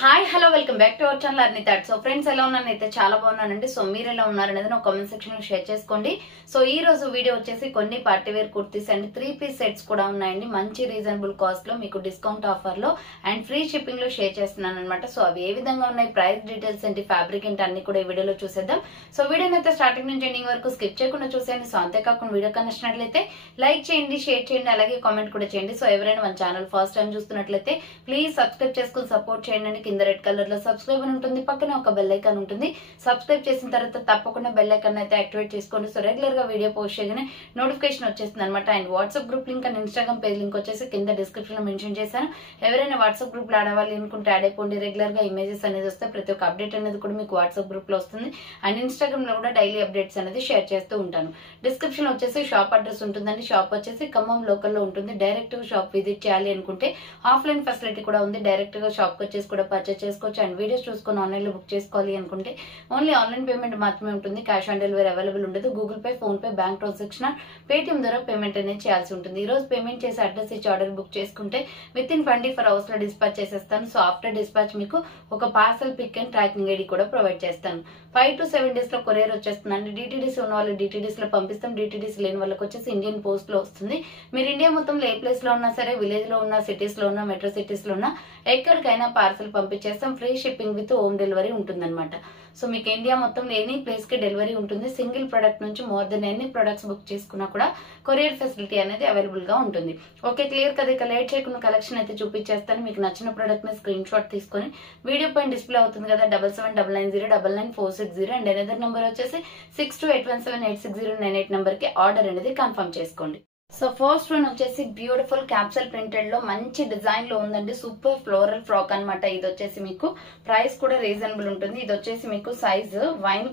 Hi hello welcome back to our channel Arnitha. So friends ఎలా ఉన్నాను అయితే చాలా బాగున్నానండి. సో మీరు ఎలా ఉన్నారనేది నా కామెంట్ సెక్షన్ లో షేర్ చేసుకోండి. సో ఈ రోజు వీడియో వచ్చేసి కొన్ని party wear kurtis and 3 piece sets కూడా ఉన్నాయండి. మంచి రీజనబుల్ కాస్ట్ లో మీకు డిస్కౌంట్ ఆఫర్ లో అండ్ ఫ్రీ షిప్పింగ్ లో షేర్ చేస్తున్నాను అనమాట. సో అవి ఏ విధంగా ఉన్నాయి, ప్రైస్ డీటెయిల్స్ ఏంటి, ఫ్యాబ్రిక్ ఏంటి అన్ని కూడా ఈ వీడియోలో చూసేద్దాం. సో వీడియోని అయితే స్టార్టింగ్ నుంచి ఎండింగ్ వరకు స్కిప్ చేయకుండా చూసేయండి. సో అంతేకాకుండా వీడియో నచ్చినట్లయితే లైక్ చేయండి, షేర్ చేయండి, అలాగే కామెంట్ కూడా చేయండి. సో ఎవరైనా మన ఛానల్ ఫస్ట్ టైం చూస్తున్నట్లయితే ప్లీజ్ సబ్స్క్రైబ్ చేసుకుని సపోర్ట్ చేయండి. కింద రెడ్ కలర్ లో సబ్స్క్రైబ్ అని ఉంటుంది, పక్కనే ఒక బెల్ ఐకాన్ ఉంటుంది. సబ్స్క్రైబ్ చేసిన తర్వాత తప్పకుండా బెల్ ఐకాన్ అయితే యాక్టివేట్ చేసుకోండి. సో రెగ్యులర్ గా వీడియో పోస్ట్ చేయగానే నోటిఫికేషన్ వచ్చేస్తుంది అనమాట. And WhatsApp group link and Instagram page link వచ్చేసి కింద డిస్క్రిప్షన్ లో మెన్షన్ చేశాను. ఎవరైనా వాట్సాప్ గ్రూప్ లో ఆడవాలి అనుకుంటే యాడ్ అయిపోండి. రెగ్యులర్ గా ఇమేజెస్ అనేది వస్తే ప్రతి ఒక్క అప్డేట్ అనేది కూడా మీకు వాట్సాప్ గ్రూప్ లో వస్తుంది. అండ్ ఇన్స్టాగ్రామ్ లో కూడా డైలీ అప్డేట్స్ అనేది షేర్ చేస్తూ ఉంటాను. డిస్క్రిప్షన్ వచ్చేసి షాప్ అడ్రస్ ఉంటుందండి. షాప్ వచ్చేసి ఖమ్మం లోకల్ లో ఉంటుంది. డైరెక్ట్ గా షాప్ విజిట్ చేయాలి అనుకుంటే ఆఫ్లైన్ ఫెసిలిటీ కూడా ఉంది. డైరెక్ట్ గా షాప్ కి వచ్చేసి కూడా పర్చేస్ చేసుకోవచ్చు. అండ్ వీడియోస్ చూసుకొని ఆన్లైన్ లో బుక్ చేసుకోవాలి అనుకుంటే ఓన్లీ ఆన్లైన్ పేమెంట్ మాత్రమే ఉంటుంది. క్యాష్ ఆన్ డెలివరీ అవైలబుల్ ఉండదు. Google Pay, PhonePe, bank transaction, Paytm ద్వారా పేమెంట్ అనేది చేయాల్సి ఉంటుంది. ఈ రోజు పేమెంట్ చేసి అడ్రస్ ఇచ్చి ఆర్డర్ బుక్ చేసుకుంటే విత్ ఇన్ 24 hours లో డిస్పాచ్ చేసేస్తాను. సో ఆఫ్టర్ డిస్పాచ్ మీకు ఒక parcel pick and tracking ID కూడా ప్రొవైడ్ చేస్తాను. 5 to 7 days లో కొరియర్ వచ్చేస్తుందండి. డిటిడిసి ఉన్న వాళ్ళు డిటిడిసి లో పంపిస్తాం. డిటిడిసి లేని వాళ్ళకి వచ్చేసి ఇండియన్ పోస్ట్ లో వస్తుంది. మీరు ఇండియా మొత్తంలో ఏ ప్లేస్ లో ఉన్నా సరే, విలేజ్ లో ఉన్నా, సిటీస్ లో ఉన్నా, మెట్రో సిటీస్ లో ఉన్నా, ఎక్కడికైనా పార్సల్ పంపించేస్తాం. Free shipping with home delivery ఉంటుందన్నమాట. సో మీకు ఇండియా మొత్తం ఎనీ ప్లేస్ కి డెలివరీ ఉంటుంది. సింగిల్ ప్రొడక్ట్ నుంచి మోర్ దెన్ ఎన్ని ప్రొడక్ట్స్ బుక్ చేసుకున్నా కూడా కొరియర్ ఫెసిలిటీ అనేది అవైలబుల్ గా ఉంటుంది. ఓకే, క్లియర్ కదా? ఇక లేట్ చేయకుండా కలెక్షన్ అయితే చూపించేస్తాను. మీకు నచ్చిన ప్రొడక్ట్ ని స్క్రీన్ షాట్ తీసుకొని వీడియో పైన డిస్ప్లే అవుతుంది కదా 7799099460 అండ్ ఎనదర్ నెంబర్ వచ్చేసి 6281786098 నెంబర్ కి ఆర్డర్ అనేది కన్ఫర్మ్ చేసుకోండి. సో ఫస్ట్ వన్ వచ్చేసి బ్యూటిఫుల్ క్యాప్సల్ ప్రింటెడ్ లో మంచి డిజైన్ లో ఉందండి. సూపర్ ఫ్లోరల్ ఫ్రాక్ అనమాట. ఇది వచ్చేసి మీకు ప్రైస్ కూడా రీజనబుల్ ఉంటుంది. ఇది వచ్చేసి మీకు సైజ్ వైన్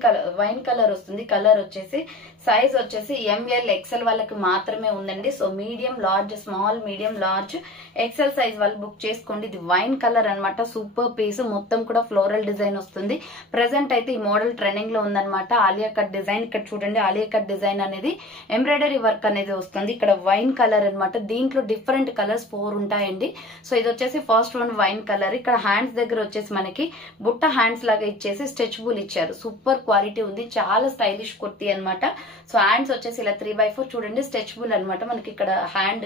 కలర్ వస్తుంది. కలర్ వచ్చేసి సైజ్ వచ్చేసి ఎంఎల్ ఎక్సెల్ వాళ్ళకి మాత్రమే ఉందండి. So medium, large, small, medium, large, XL size వాళ్ళు బుక్ చేసుకోండి. ఇది వైన్ కలర్ అనమాట. సూపర్ పీస్, మొత్తం కూడా ఫ్లోరల్ డిజైన్ వస్తుంది. ప్రెసెంట్ అయితే ఈ మోడల్ ట్రెండింగ్ లో ఉందన్నమాట. Alia cut design. ఇక్కడ చూడండి, ఆలియా కట్ డిజైన్ అనేది ఎంబ్రాయిడరీ వర్క్ అనేది వస్తుంది. ఇక్కడ వైన్ కలర్ అనమాట. దీంట్లో డిఫరెంట్ కలర్స్ 4 ఉంటాయండి. సో ఇది వచ్చేసి ఫస్ట్ వన్ వైన్ కలర్. ఇక్కడ హ్యాండ్స్ దగ్గర వచ్చేసి మనకి బుట్ట హ్యాండ్స్ లాగా ఇచ్చేసి స్ట్రెచబుల్ ఇచ్చారు. సూపర్ క్వాలిటీ ఉంది. చాలా స్టైలిష్ కుర్తీ అనమాట. సో హ్యాండ్స్ వచ్చేసి ఇలా 3/4 చూడండి, స్ట్రెచబుల్ అనమాట. మనకి ఇక్కడ హ్యాండ్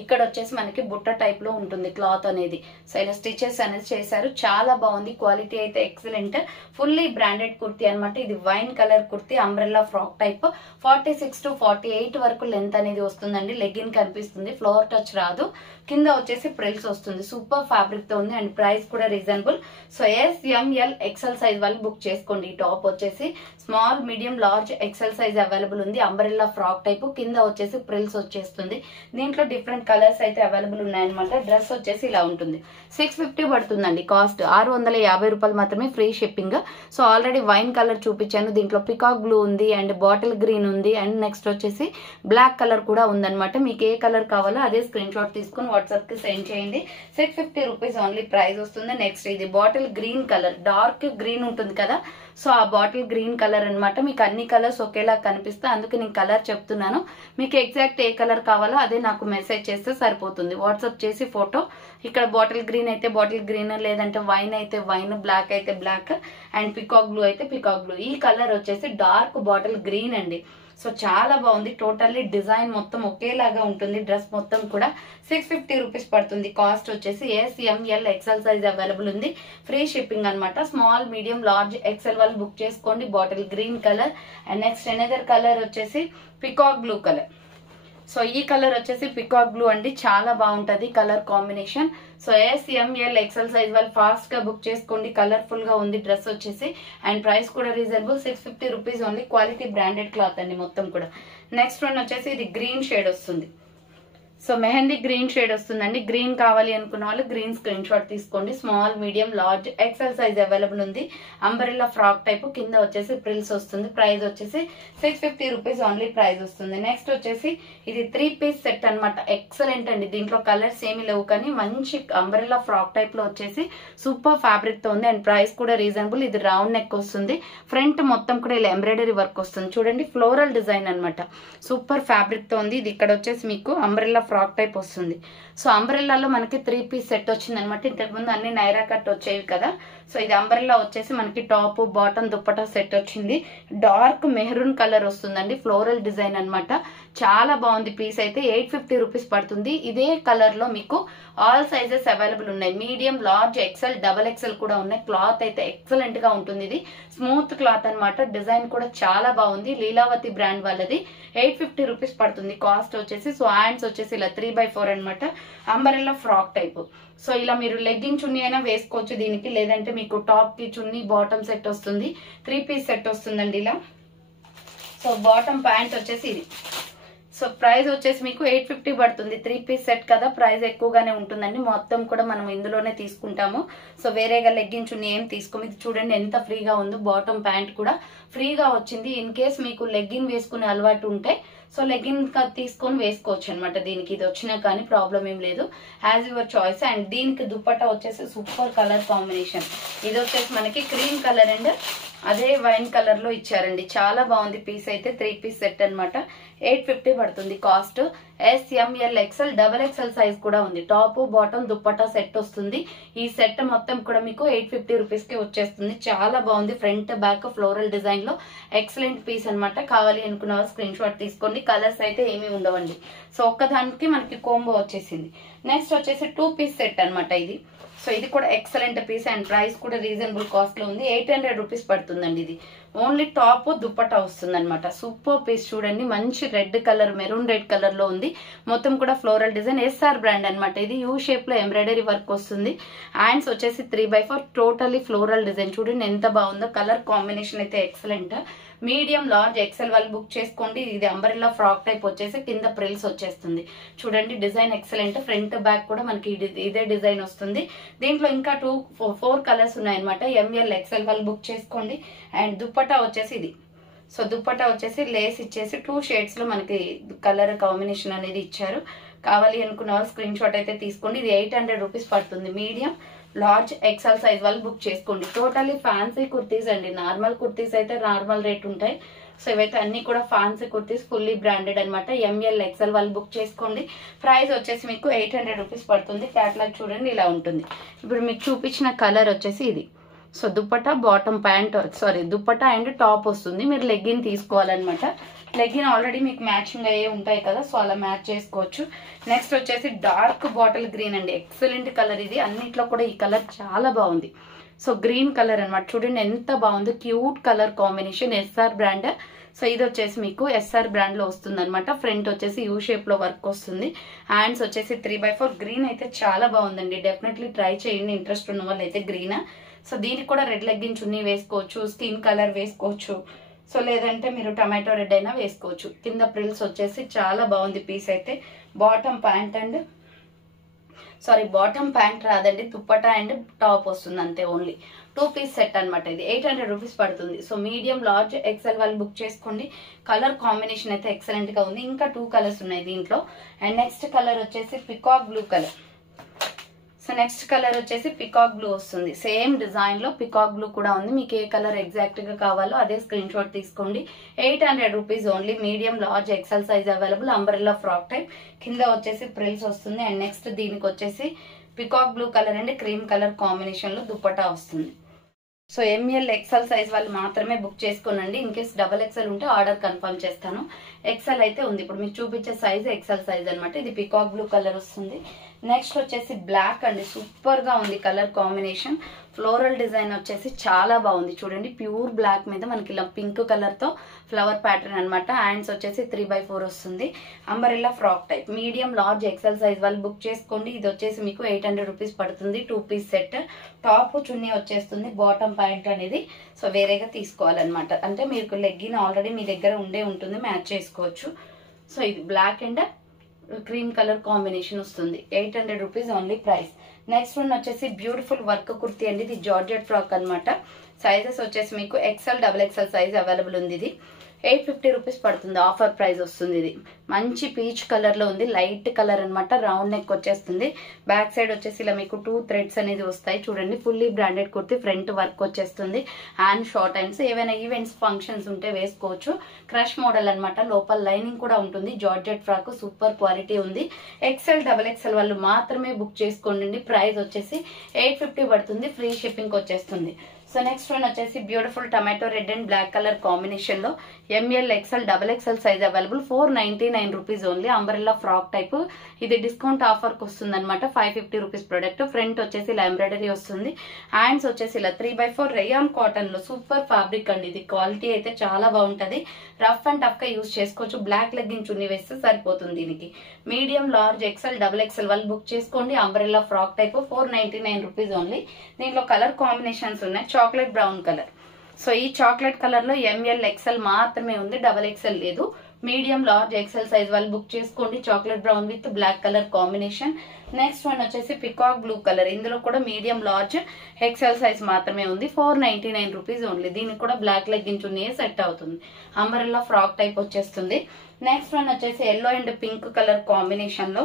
ఇక్కడ వచ్చేసి మనకి బుట్ట టైప్ లో ఉంటుంది క్లాత్ అనేది. సో ఇలా స్టిచెస్ అనేది చేశారు. చాలా బాగుంది. క్వాలిటీ అయితే ఎక్సలెంట్. ఫుల్లీ బ్రాండెడ్ కుర్తీ అనమాట. ఇది wine colour kurti, umbrella frock type. 46 to 48 వరకు లెంత్ అనేది వస్తుందండి. లెగ్గిన్ కనిపిస్తుంది, ఫ్లోర్ టచ్ రాదు. కింద వచ్చేసి ప్రిల్స్ వస్తుంది. సూపర్ ఫ్యాబ్రిక్ తో ఉంది అండ్ ప్రైస్ కూడా reasonable. So SML XL size వాళ్ళు బుక్ చేసుకోండి. ఈ టాప్ వచ్చేసి small, medium, large, XL size available ఉంది. Umbrella frock type. కింద వచ్చేసి ప్రిల్స్ వచ్చేస్తుంది. దీంట్లో డిఫరెంట్ కలర్స్ అయితే అవైలబుల్ ఉన్నాయన్నమాట. డ్రెస్ వచ్చేసి ఇలా ఉంటుంది. 650 పడుతుందండి కాస్ట్. 650 రూపాయలు మాత్రమే, free shipping. So already wine colour చూపించాను. దీంట్లో పికాక్ బ్లూ ఉంది అండ్ బాటిల్ గ్రీన్ ఉంది అండ్ నెక్స్ట్ వచ్చేసి బ్లాక్ కలర్ కూడా ఉందన్నమాట. మీకు ఏ కలర్ కావాలో అదే స్క్రీన్ షాట్ తీసుకుని వాట్సాప్ కి సెండ్ చేయండి. 650 రూపీస్ ఓన్లీ ప్రైస్ వస్తుంది. నెక్స్ట్ ఇది bottle green colour, dark green ఉంటుంది కదా, సో ఆ బాటిల్ గ్రీన్ కలర్ అనమాట. మీకు అన్ని కలర్స్ ఒకేలా కనిపిస్తాయి, అందుకే నేను కలర్ చెప్తున్నాను. మీకు ఎగ్జాక్ట్ ఏ కలర్ కావాలో అదే నాకు మెసేజ్ చేస్తే సరిపోతుంది. వాట్సాప్ చేసి ఫోటో. ఇక్కడ బాటిల్ గ్రీన్ అయితే బాటిల్ గ్రీన్, లేదంటే వైన్ అయితే వైన్, బ్లాక్ అయితే బ్లాక్ అండ్ పికాక్ బ్లూ అయితే పికాక్ బ్లూ. ఈ కలర్ వచ్చేసి డార్క్ బాటిల్ గ్రీన్ అండి. సో చాలా బాగుంది. టోటల్లీ డిజైన్ మొత్తం ఒకేలాగా ఉంటుంది. డ్రెస్ మొత్తం కూడా 650 రూపీస్ పడుతుంది. కాస్ట్ వచ్చేసి SML ఎక్సెల్ సైజ్ అవైలబుల్ ఉంది. ఫ్రీ షిప్పింగ్ అనమాట. స్మాల్, మీడియం, లార్జ్, ఎక్సెల్ వాళ్ళు బుక్ చేసుకోండి. Bottle green colour and next another colour వచ్చేసి పికాక్ బ్లూ కలర్. సో ఈ కలర్ వచ్చేసి పికాక్ బ్లూ అండి. చాలా బాగుంటది colour combination. So SML XL size వాళ్ళు ఫాస్ట్ గా బుక్ చేసుకోండి. కలర్ఫుల్ గా ఉంది డ్రెస్ వచ్చేసి అండ్ ప్రైస్ కూడా reasonable. 650 rupees only. Quality branded cloth అండి మొత్తం కూడా. నెక్స్ట్ వన్ వచ్చేసి ఇది గ్రీన్ షేడ్ వస్తుంది. సో మెహందీ గ్రీన్ షేడ్ వస్తుందండి. గ్రీన్ కావాలి అనుకున్న వాళ్ళు గ్రీన్ స్క్రీన్ షాట్ తీసుకోండి. Small, medium, large, XL size available ఉంది. Umbrella frock type. కింద వచ్చేసి ప్రిల్స్ వస్తుంది. ప్రైస్ వచ్చేసి 650 రూపీస్ ఓన్లీ ప్రైస్ వస్తుంది. నెక్స్ట్ వచ్చేసి ఇది 3 పీస్ సెట్ అనమాట. ఎక్సలెంట్ అండి. దీంట్లో కలర్స్ ఏమి లేవు కానీ మంచి అంబ్రెల్లా ఫ్రాక్ టైప్ లో వచ్చేసి సూపర్ ఫ్యాబ్రిక్ తో ఉంది అండ్ ప్రైస్ కూడా రీజనబుల్. ఇది రౌండ్ నెక్ వస్తుంది. ఫ్రంట్ మొత్తం కూడా ఇలా ఎంబ్రాయిడరీ వర్క్ వస్తుంది. చూడండి, ఫ్లోరల్ డిజైన్ అనమాట. సూపర్ ఫ్యాబ్రిక్ తో ఉంది. ఇది ఇక్కడ వచ్చేసి మీకు అంబ్రెల్లా ఫ్రాక్ టైప్ వస్తుంది. సో అంబ్రెల్లాలో మనకి 3 పీస్ సెట్ వచ్చింది అనమాట. ఇంతకుముందు అన్ని నైరా కట్ వచ్చేవి కదా. సో ఇది అంబ్రెల్లా వచ్చేసి మనకి టాప్ బాటమ్ దుప్పటా సెట్ వచ్చింది. డార్క్ మెహరూన్ కలర్ వస్తుందండి, ఫ్లోరల్ డిజైన్ అనమాట. చాలా బాగుంది పీస్ అయితే. 850 రూపీస్ పడుతుంది. ఇదే కలర్ లో మీకు ఆల్ సైజెస్ అవైలబుల్ ఉన్నాయి. Medium, large, XL, double XL కూడా ఉన్నాయి. క్లాత్ అయితే ఎక్సలెంట్ గా ఉంటుంది. ఇది స్మూత్ క్లాత్ అనమాట. డిజైన్ కూడా చాలా బాగుంది. లీలావతి బ్రాండ్ వాళ్ళది. 850 రూపీస్ పడుతుంది కాస్ట్ వచ్చేసి. సో హ్యాండ్స్ వచ్చేసి ఇలా 3/4 అనమాట. Umbrella frock type. సో ఇలా మీరు లెగ్గింగ్ చున్నీ అయినా వేసుకోవచ్చు దీనికి, లేదంటే మీకు టాప్ కి చున్నీ బాటమ్ సెట్ వస్తుంది. 3 పీస్ సెట్ వస్తుందండి ఇలా. సో బాటమ్ ప్యాంట్ వచ్చేసి ఇది. సో ప్రైస్ వచ్చేసి మీకు 850 పడుతుంది. 3 పీస్ సెట్ కదా, ప్రైస్ ఎక్కువగానే ఉంటుందండి. మొత్తం కూడా మనం ఇందులోనే తీసుకుంటాము. సో వేరేగా లెగ్గింగ్ చున్నీ ఏం తీసుకోము. ఇది చూడండి ఎంత ఫ్రీగా ఉందో. బాటమ్ ప్యాంట్ కూడా ఫ్రీగా వచ్చింది. ఇన్ కేస్ మీకు లెగ్గిన్ వేసుకునే అలవాటు ఉంటే సో లెగ్గిన్ తీసుకొని వేసుకోవచ్చు అనమాట. దీనికి ఇది వచ్చినా కానీ ప్రాబ్లం ఏం లేదు. As your choice. అండ్ దీనికి దుప్పట్టా వచ్చేసి సూపర్ కలర్ కాంబినేషన్. ఇది వచ్చేసి మనకి క్రీమ్ కలర్ అండ్ అదే వైన్ కలర్ లో ఇచ్చారండి. చాలా బాగుంది పీస్ అయితే. 3 పీస్ సెట్ అనమాట. 850 పడుతుంది cost. SML XL double XL size కూడా ఉంది. టాప్ బాటమ్ దుప్పట్టా సెట్ వస్తుంది. ఈ సెట్ మొత్తం కూడా మీకు 850 రూపీస్ కి వచ్చేస్తుంది. చాలా బాగుంది. ఫ్రంట్ బ్యాక్ ఫ్లోరల్ డిజైన్ లో ఎక్సలెంట్ పీస్ అనమాట. కావాలి అనుకున్న వాళ్ళు స్క్రీన్ షాట్ తీసుకోండి. కలర్స్ అయితే ఏమీ ఉండవండి. సో ఒక్కదానికి మనకి కోంబో వచ్చేసింది. నెక్స్ట్ వచ్చేసి 2 పీస్ సెట్ అనమాట ఇది. సో ఇది కూడా ఎక్సలెంట్ పీస్ అండ్ ప్రైస్ కూడా రీజనబుల్ కాస్ట్ లో ఉంది. 800 రూపీస్ పడుతుందండి. ఇది ఓన్లీ టాప్ దుప్పట్టా వస్తుంది అనమాట. సూపర్ పీస్ చూడండి. మంచి red colour, maroon red colour లో ఉంది. మొత్తం కూడా ఫ్లోరల్ డిజైన్. SR బ్రాండ్ అనమాట. ఇది యూ షేప్ లో ఎంబ్రాయిడరీ వర్క్ వస్తుంది. హ్యాండ్స్ వచ్చేసి 3/4 టోటలీ ఫ్లోరల్ డిజైన్. చూడండి ఎంత బాగుందో. కలర్ కాంబినేషన్ అయితే ఎక్సలెంట్. మీడియం, లార్జ్, ఎక్సెల్ వాళ్ళు బుక్ చేసుకోండి. ఇది అంబరెల్లా ఫ్రాక్ టైప్ వచ్చేసి కింద ప్రిల్స్ వచ్చేస్తుంది. చూడండి డిజైన్ ఎక్సలెంట్. ఫ్రంట్ బ్యాక్ కూడా మనకి ఇదే డిజైన్ వస్తుంది. దీంట్లో ఇంకా 4 కలర్స్ ఉన్నాయన్నమాట. ML XL వాళ్ళు బుక్ చేసుకోండి. అండ్ దుప్పట్టా వచ్చేసి ఇది. సో దుప్పట్టా వచ్చేసి లేస్ ఇచ్చేసి 2 షేడ్స్ లో మనకి కలర్ కాంబినేషన్ అనేది ఇచ్చారు. కావాలి అనుకున్న వాళ్ళు స్క్రీన్ షాట్ అయితే తీసుకోండి. ఇది 800 రూపీస్ పడుతుంది. మీడియం, లార్జ్, ఎక్సెల్ సైజ్ వాళ్ళు బుక్ చేసుకోండి. టోటలీ ఫ్యాన్సీ కుర్తీస్ అండి. నార్మల్ కుర్తీస్ అయితే నార్మల్ రేట్ ఉంటాయి. సో ఇవైతే అన్ని కూడా ఫ్యాన్సీ కుర్తీస్, ఫుల్లీ బ్రాండెడ్ అనమాట. ML XL వాళ్ళు బుక్ చేసుకోండి. ప్రైస్ వచ్చేసి మీకు 800 రూపీస్ పడుతుంది. క్యాటలాగ్ చూడండి ఇలా ఉంటుంది. ఇప్పుడు మీకు చూపించిన కలర్ వచ్చేసి ఇది. So dupatta bottom pant dupatta and top వస్తుంది. మీరు లెగ్గిన్ తీసుకోవాలన్నమాట. లెగ్గిన్ ఆల్రెడీ మీకు మ్యాచింగ్ అయ్యే ఉంటాయి కదా. సో అలా మ్యాచ్ చేసుకోవచ్చు. నెక్స్ట్ వచ్చేసి డార్క్ బాటిల్ గ్రీన్ అండి. ఎక్సలెంట్ కలర్ ఇది. అన్నిట్లో కూడా ఈ కలర్ చాలా బాగుంది. సో గ్రీన్ కలర్ అనమాట. చూడండి ఎంత బాగుంది. Cute colour combination. SR brand. So ఇది వచ్చేసి మీకు SR బ్రాండ్ లో వస్తుంది అనమాట. ఫ్రంట్ వచ్చేసి యూ షేప్ లో వర్క్ వస్తుంది. హ్యాండ్స్ వచ్చేసి 3/4. గ్రీన్ అయితే చాలా బాగుందండి. డెఫినెట్లీ ట్రై చేయండి ఇంట్రెస్ట్ ఉన్న వాళ్ళు అయితే గ్రీన్. సో దీనికి కూడా రెడ్ లెగ్గిన్ చున్నీ వేసుకోవచ్చు. స్కిన్ కలర్ వేసుకోవచ్చు. సో లేదంటే మీరు టమాటో రెడ్ అయినా వేసుకోవచ్చు. కింద ప్రిల్స్ వచ్చేసి చాలా బాగుంది పీస్ అయితే. బాటమ్ ప్యాంట్ రాదండి. దుప్పటా అండ్ టాప్ వస్తుంది అంతే. ఓన్లీ 2 పీస్ సెట్ అనమాట. ఇది 800 రూపీస్ పడుతుంది. సో మీడియం, లార్జ్, ఎక్సెల్ వాళ్ళు బుక్ చేసుకోండి. కలర్ కాంబినేషన్ అయితే ఎక్సలెంట్ గా ఉంది. ఇంకా 2 కలర్స్ ఉన్నాయి దీంట్లో. అండ్ నెక్స్ట్ కలర్ వచ్చేసి peacock blue colour. So next colour వచ్చేసి పికాక్ బ్లూ వస్తుంది. సేమ్ డిజైన్ లో పికాక్ బ్లూ కూడా ఉంది. మీకు ఏ కలర్ ఎగ్జాక్ట్ గా కావాలో అదే స్క్రీన్ షాట్ తీసుకోండి. 800 rupees only. Medium, large, XL size available. Umbrella frock type. కింద వచ్చేసి ప్రిల్స్ వస్తుంది. అండ్ నెక్స్ట్ దీనికి వచ్చేసి peacock blue colour and cream colour combination లో దుప్పటా వస్తుంది. సో ML XL సైజ్ వాళ్ళు మాత్రమే బుక్ చేసుకోనండి. ఇన్ కేస్ డబల్ XL ఉంటే ఆర్డర్ కన్ఫర్మ్ చేస్తాను. XL అయితే ఉంది. ఇప్పుడు మీకు చూపించే సైజ్ XL సైజ్ అనమాట. ఇది పికాక్ బ్లూ కలర్ వస్తుంది. నెక్స్ట్ వచ్చేసి బ్లాక్ అండి. సూపర్ గా ఉంది కలర్ కాంబినేషన్. ఫ్లోరల్ డిజైన్ వచ్చేసి చాలా బాగుంది. చూడండి ప్యూర్ బ్లాక్ మీద మనకి ఇలా పింక్ కలర్ తో ఫ్లవర్ ప్యాటర్న్ అనమాట. హ్యాండ్స్ వచ్చేసి 3/4 వస్తుంది. Umbrella frock type. Medium, large, XL size వాళ్ళు బుక్ చేసుకోండి. ఇది వచ్చేసి మీకు 800 రూపీస్ పడుతుంది. 2 పీస్ సెట్. టాప్ చున్నీ వచ్చేస్తుంది. బాటమ్ ప్యాంట్ అనేది సో వేరేగా తీసుకోవాలన్నమాట. అంటే మీకు లెగ్గిన్ ఆల్రెడీ మీ దగ్గర ఉండే ఉంటుంది, మ్యాచ్ చేసుకోవచ్చు. సో ఇది black and cream colour combination వస్తుంది. 800 rupees only price. Next one వచ్చేసి బ్యూటిఫుల్ వర్క్ కుర్తీ అండి. ఇది జార్జెట్ ఫ్రాక్ అనమాట. సైజెస్ వచ్చేసి మీకు XL, double XL size available ఉంది. ఇది 850 రూపీస్ పడుతుంది. ఆఫర్ ప్రైస్ వస్తుంది. ఇది మంచి పీచ్ కలర్ లో ఉంది, లైట్ కలర్ అన్నమాట. రౌండ్ నెక్ వచ్చేస్తుంది. బ్యాక్ సైడ్ వచ్చేసి ఇలా మీకు 2 థ్రెడ్స్ అనేది వస్తాయి చూడండి. Fully branded kurti, front work వచ్చేస్తుంది. హ్యాండ్ షార్ట్ హ్యాండ్స్, ఏవైనా ఈవెంట్స్ ఫంక్షన్స్ ఉంటే వేసుకోవచ్చు. క్రష్ మోడల్ అన్నమాట. లోపల లైనింగ్ కూడా ఉంటుంది. జార్జెట్ ఫ్రాక్ సూపర్ క్వాలిటీ ఉంది. XL XXL వాళ్ళు మాత్రమే బుక్ చేసుకోండి. ప్రైస్ వచ్చేసి 850 పడుతుంది. ఫ్రీ షిప్పింగ్ వచ్చేస్తుంది. సో నెక్స్ట్ వన్ వచ్చేసి beautiful tomato red and black colour combination లో ML XL XXL size available. 499 rupees only. Umbrella frock type. ఇది డిస్కౌంట్ ఆఫర్ కి వస్తుంది అనమాట. 550 రూపీస్ ప్రొడక్ట్. ఫ్రంట్ వచ్చేసి ఇలా ఎంబ్రాయిడరీ వస్తుంది. హ్యాండ్స్ వచ్చేసి ఇలా 3/4 రేయాన్ కాటన్ లో సూపర్ ఫ్యాబ్రిక్ అండి. ఇది క్వాలిటీ అయితే చాలా బాగుంటది. రఫ్ అండ్ టఫ్ గా యూజ్ చేసుకోవచ్చు. బ్లాక్ లెగ్గింగ్ చున్నీ వేస్తే సరిపోతుంది. దీనికి మీడియం లార్జ్ XL XXL వాళ్ళు బుక్ చేసుకోండి. Umbrella frock type 499 rupees only. దీంట్లో కలర్ కాంబినేషన్స్ ఉన్నాయి. Chocolate brown colour. సో ఈ చాక్లెట్ కలర్ లో ML XL మాత్రమే ఉంది. XXL లేదు. మీడియం లార్జ్ XL సైజ్ వాళ్ళు బుక్ చేసుకోండి. Chocolate brown with black colour combination. Next one వచ్చేసి పికాక్ బ్లూ కలర్. ఇందులో కూడా మీడియం లార్జ్ XL సైజ్ మాత్రమే ఉంది. 499 రూపీస్ ఓన్లీ. దీనికి కూడా బ్లాక్ లెగ్గింగ్ చున్నీ సెట్ అవుతుంది. అంబ్రెల్లా ఫ్రాక్ టైప్ వచ్చేస్తుంది. నెక్స్ట్ వన్ వచ్చేసి yellow and pink colour combination లో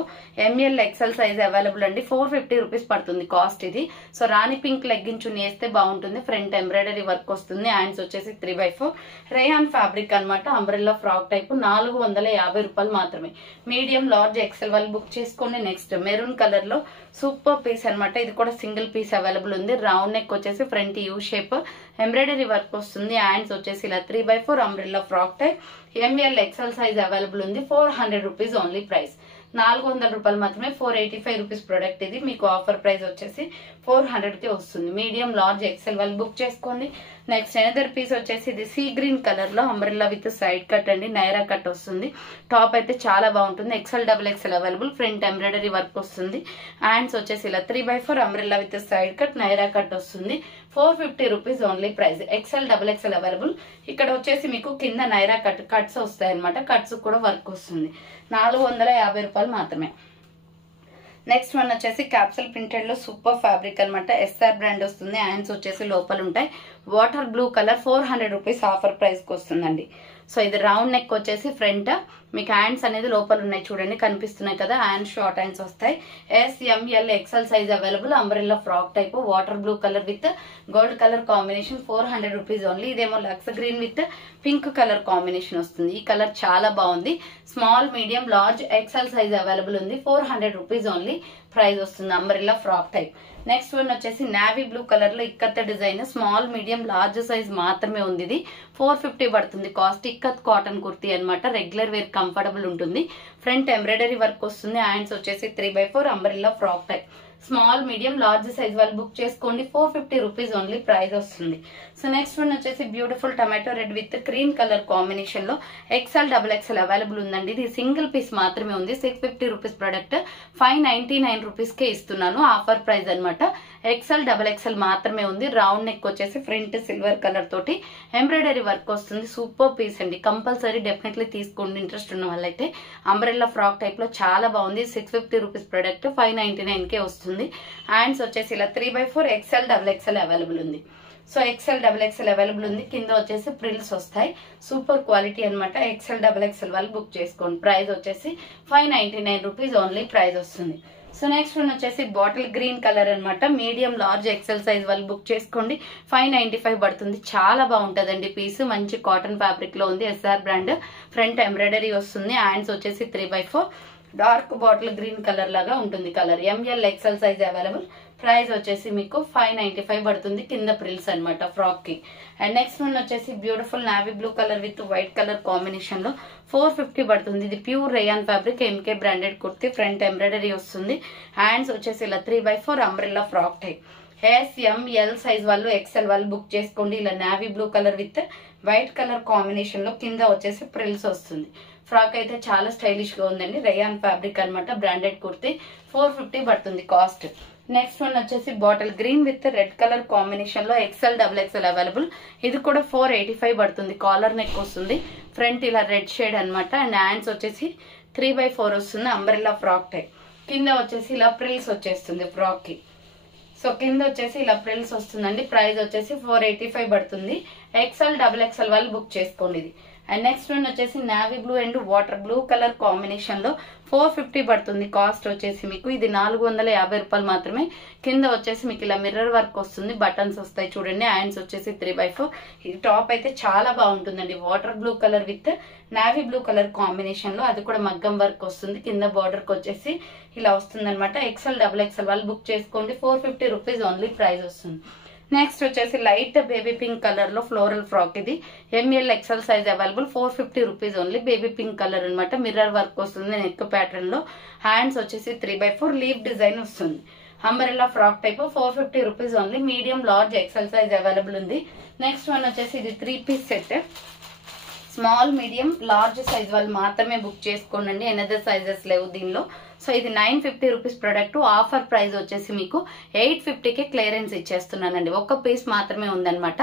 ML XL సైజ్ అవైలబుల్ అండి. 450 రూపీస్ పడుతుంది కాస్ట్ ఇది. సో రాణి పింక్ లెగ్గింగ్ చున్నీ వేస్తే బాగుంటుంది. ఫ్రంట్ ఎంబ్రాయిడరీ వర్క్ వస్తుంది. హ్యాండ్స్ వచ్చేసి 3/4 రేయాన్ ఫ్యాబ్రిక్ అనమాట. అంబ్రెల్లా ఫ్రాక్ టైప్ 450 రూపాయలు మాత్రమే. మీడియం లార్జ్ XL వాళ్ళు బుక్ చేసుకోండి. నెక్స్ట్ మెరూన్ కలర్ లో సూపర్ పీస్ అనమాట. ఇది కూడా సింగిల్ పీస్ అవైలబుల్ ఉంది. రౌండ్ నెక్ వచ్చేసి front U shape, embroidery work వస్తుంది. హ్యాండ్స్ వచ్చేసి ఇలా 3/4 umbrella frock type. ML XL size available ఉంది. 400 రూపీస్ ఓన్లీ. ప్రైస్ 400 రూపాయలు మాత్రమే. 485 రూపీస్ ప్రొడక్ట్ ఇది. మీకు ఆఫర్ ప్రైస్ వచ్చేసి 400 కి వస్తుంది. మీడియం లార్జ్ XL వాళ్ళు బుక్ చేసుకోండి. నెక్స్ట్ అనదర్ పీస్ వచ్చేసి ఇది సీ గ్రీన్ కలర్ లో అంబ్రెల్లా విత్ సైడ్ కట్ అండి. నైరా కట్ వస్తుంది. టాప్ అయితే చాలా బాగుంటుంది. XL XXL available. Front embroidery work వస్తుంది. హ్యాండ్స్ వచ్చేసి ఇలా 3/4 umbrella with side cut, Naira cut వస్తుంది. 450 rupees only. Price XL XXL available. ఇక్కడ వచ్చేసి మీకు కింద నైరా కట్స్ వస్తాయి అనమాట. కట్స్ కూడా వర్క్ వస్తుంది. 450 రూపాయలు మాత్రమే. నెక్స్ట్ వన్ వచ్చేసి క్యాప్సూల్ ప్రింటెడ్ లో సూపర్ ఫ్యాబ్రిక్ అనమాట. SR బ్రాండ్ వస్తుంది. హ్యాండ్స్ వచ్చేసి లోపల ఉంటాయి. Water blue colour 400 rupees offer price కి వస్తుందండి. సో ఇది రౌండ్ నెక్ వచ్చేసి ఫ్రంట్. మీకు హ్యాండ్స్ అనేది లోపల ఉన్నాయి చూడండి, కనిపిస్తున్నాయి కదా. హ్యాండ్స్ షార్ట్ హ్యాండ్స్ వస్తాయి. SML XL size available. Umbrella frock type. Water blue colour with gold colour combination. 400 rupees only. ఇదేమో lux green with pink colour combination వస్తుంది. ఈ కలర్ చాలా బాగుంది. Small, medium, large XL size available ఉంది. 400 rupees only price వస్తుంది. Umbrella frock type. Next one వచ్చేసి navy blue colour లో ikat design. Small, medium, large size మాత్రమే ఉంది. ఇది 450 పడుతుంది కాస్ట్. ఇక్కత్ కాటన్ కుర్తీ అనమాట. రెగ్యులర్ వేర్ కంఫర్టబుల్ ఉంటుంది. ఫ్రంట్ ఎంబ్రాయిడరీ వర్క్ వస్తుంది. హ్యాండ్స్ వచ్చేసి 3/4 umbrella frock type. Small, medium, large size వాళ్ళు బుక్ చేసుకోండి. 450 రూపీస్ ఓన్లీ ప్రైస్ వస్తుంది. సో నెక్స్ట్ వన్ వచ్చేసి beautiful tomato red with cream colour combination లో XL XXL available ఉందండి. ఇది సింగిల్ పీస్ మాత్రమే ఉంది. 650 రూపీస్ ప్రొడక్ట్ 599 రూపీస్ కే ఇస్తున్నాను. ఆఫర్ ప్రైస్ అనమాట. XL XXL మాత్రమే ఉంది. రౌండ్ నెక్ వచ్చేసి ఫ్రంట్ సిల్వర్ కలర్ తోటి ఎంబ్రాయిడరీ వర్క్ వస్తుంది. సూపర్ పీస్ అండి. కంపల్సరీ డెఫినెట్లీ తీసుకోండి ఇంట్రెస్ట్ ఉన్న వాళ్ళైతే. అంబ్రెల్లా ఫ్రాక్ టైప్ లో చాలా బాగుంది. 650 రూపీస్ ప్రొడక్ట్ 599 కే వస్తుంది. హ్యాండ్స్ వచ్చేసి ఇలా 3/4 XL XXL అవైలబుల్ ఉంది. సో XL XXL అవైలబుల్ ఉంది. కింద వచ్చేసి ప్రిల్స్ వస్తాయి. సూపర్ క్వాలిటీ అనమాట. XL XXL వాళ్ళు బుక్ చేసుకోండి. ప్రైస్ వచ్చేసి 599 రూపీస్ ఓన్లీ ప్రైస్ వస్తుంది. సో నెక్స్ట్ వన్ వచ్చేసి బాటిల్ గ్రీన్ కలర్ అనమాట. మీడియం, లార్జ్ XL సైజ్ వాళ్ళు బుక్ చేసుకోండి. 595 పడుతుంది. చాలా బాగుంటదండి పీస్. మంచి కాటన్ ఫ్యాబ్రిక్ లో ఉంది. SR brand. ఫ్రంట్ ఎంబ్రాయిడరీ వస్తుంది. హ్యాండ్స్ వచ్చేసి 3/4 డార్క్ బాటిల్ గ్రీన్ కలర్ లాగా ఉంటుంది colour. ML XL size available. Price వచ్చేసి మీకు 595 పడుతుంది. కింద ప్రిల్స్ అనమాట ఫ్రాక్ కి. అండ్ నెక్స్ట్ వన్ వచ్చేసి beautiful navy blue colour with white colour combination లో 450 పడుతుంది. ఇది pure rayon fabric. MK branded kurti. Front embroidery వస్తుంది. హ్యాండ్స్ వచ్చేసి ఇలా 3/4 umbrella frock type. SML size వాళ్ళు XL వాళ్ళు బుక్ చేసుకోండి. ఇలా navy blue colour with white colour combination లో కింద వచ్చేసి ప్రిల్స్ వస్తుంది. ఫ్రాక్ అయితే చాలా స్టైలిష్ గా ఉందండి. రేయాన్ ఫ్యాబ్రిక్ అనమాట. బ్రాండెడ్ కుర్తి 450 పడుతుంది కాస్ట్. నెక్స్ట్ వన్ వచ్చేసి bottle green with red colour combination లో XL XXL అవైలబుల్. ఇది కూడా 485 పడుతుంది. కాలర్ నెక్ వస్తుంది. ఫ్రంట్ ఇలా రెడ్ షేడ్ అనమాట. అండ్ హ్యాండ్స్ వచ్చేసి 3/4 వస్తుంది. Umbrella frock type. కింద వచ్చేసి ఇలా ప్రిల్స్ వచ్చేస్తుంది ఫ్రాక్ కి. సో కింద వచ్చేసి ఇలా ప్రిల్స్ వస్తుందండి. ప్రైస్ వచ్చేసి 485 పడుతుంది. XL XXL వాళ్ళు బుక్ చేసుకోండి. ఇది అండ్ నెక్స్ట్ వన్ వచ్చేసి navy blue and water blue colour combination లో 450 పడుతుంది కాస్ట్ వచ్చేసి మీకు. ఇది 450 రూపాయలు మాత్రమే. కింద వచ్చేసి మీకు ఇలా మిర్రర్ వర్క్ వస్తుంది, బటన్స్ వస్తాయి చూడండి. హ్యాండ్స్ వచ్చేసి 3x4. ఇది టాప్ అయితే చాలా బాగుంటుందండి. Water blue colour with navy blue colour combination లో, అది కూడా మగ్గం వర్క్ వస్తుంది. కింద బార్డర్ కి వచ్చేసి ఇలా వస్తుంది అనమాట. XL XXL వాళ్ళు బుక్ చేసుకోండి. 450 రూపీస్ ఓన్లీ ప్రైస్ వస్తుంది. నెక్స్ట్ వచ్చేసి లైట్ బేబీ పింక్ కలర్ లో ఫ్లోరల్ ఫ్రాక్. ఇది ML XL size available. 450 rupees only. Baby pink colour అనమాట. మిర్రర్ వర్క్ వస్తుంది నెక్ ప్యాటర్న్ లో. హ్యాండ్స్ వచ్చేసి 3x4 లీవ్ డిజైన్ వస్తుంది. Umbrella frock type. 450 rupees only. Medium large XL size available ఉంది. Next one వచ్చేసి ఇది 3 piece set. Small medium large size వాళ్ళు మాత్రమే బుక్ చేసుకోండి. ఎనదర్ సైజెస్ లేవు దీనిలో. సో ఇది 950 రూపీస్ ప్రొడక్ట్. ఆఫర్ ప్రైస్ వచ్చేసి మీకు 850కి క్లియరెన్స్ ఇచ్చేస్తున్నానండి. ఒక్క పీస్ మాత్రమే ఉందన్నమాట.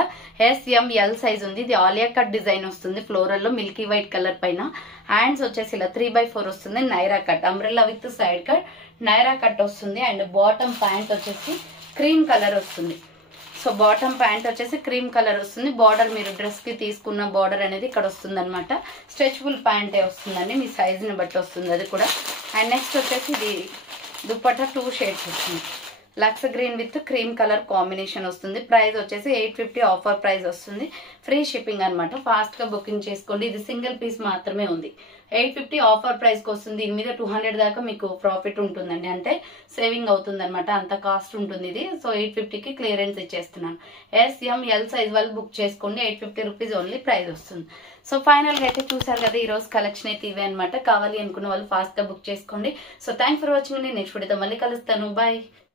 SML సైజ్ ఉంది. ఇది ఆలియా కట్ డిజైన్ వస్తుంది ఫ్లోరల్ లో మిల్కీ వైట్ కలర్ పైన. హ్యాండ్స్ వచ్చేసి ఇలా 3x4 వస్తుంది. Naira cut umbrella with side cut Naira cut వస్తుంది. అండ్ బాటమ్ ప్యాంట్ వచ్చేసి క్రీమ్ కలర్ వస్తుంది. సో బాటమ్ ప్యాంట్ వచ్చేసి క్రీమ్ కలర్ వస్తుంది. బార్డర్ మీరు డ్రెస్ కి తీసుకున్న బార్డర్ అనేది ఇక్కడ వస్తుంది అనమాట. స్ట్రెచబుల్ ప్యాంటే వస్తుందండి, మీ సైజ్ ని బట్టి వస్తుంది అది కూడా. అండ్ నెక్స్ట్ వచ్చేసి ఇది దుపట్టా 2 షేడ్స్ వస్తుంది. Lux green with cream colour combination వస్తుంది. ప్రైస్ వచ్చేసి 850 ఆఫర్ ప్రైస్ వస్తుంది. ఫ్రీ షిప్పింగ్ అనమాట. ఫాస్ట్ గా బుకింగ్ చేసుకోండి. ఇది సింగిల్ పీస్ మాత్రమే ఉంది. 850 ఆఫర్ ప్రైస్ కి వస్తుంది. దీని మీద 200 దాకా మీకు ప్రాఫిట్ ఉంటుందండి, అంటే సేవింగ్ అవుతుంది అనమాట. అంత కాస్ట్ ఉంటుంది ఇది. సో 850కి క్లియరెన్స్ ఇచ్చేస్తున్నాను. SML సైజ్ వాళ్ళు బుక్ చేసుకోండి. 850 రూపీస్ ఓన్లీ ప్రైస్ వస్తుంది. సో ఫైనల్ గా అయితే చూసారు కదా, ఈ రోజు కలెక్షన్ అయితే ఇవే అనమాట. కావాలి అనుకున్న వాళ్ళు ఫాస్ట్ గా బుక్ చేసుకోండి. So thanks for watching. Next వీడియోతో మళ్ళీ కలుస్తాను. బాయ్.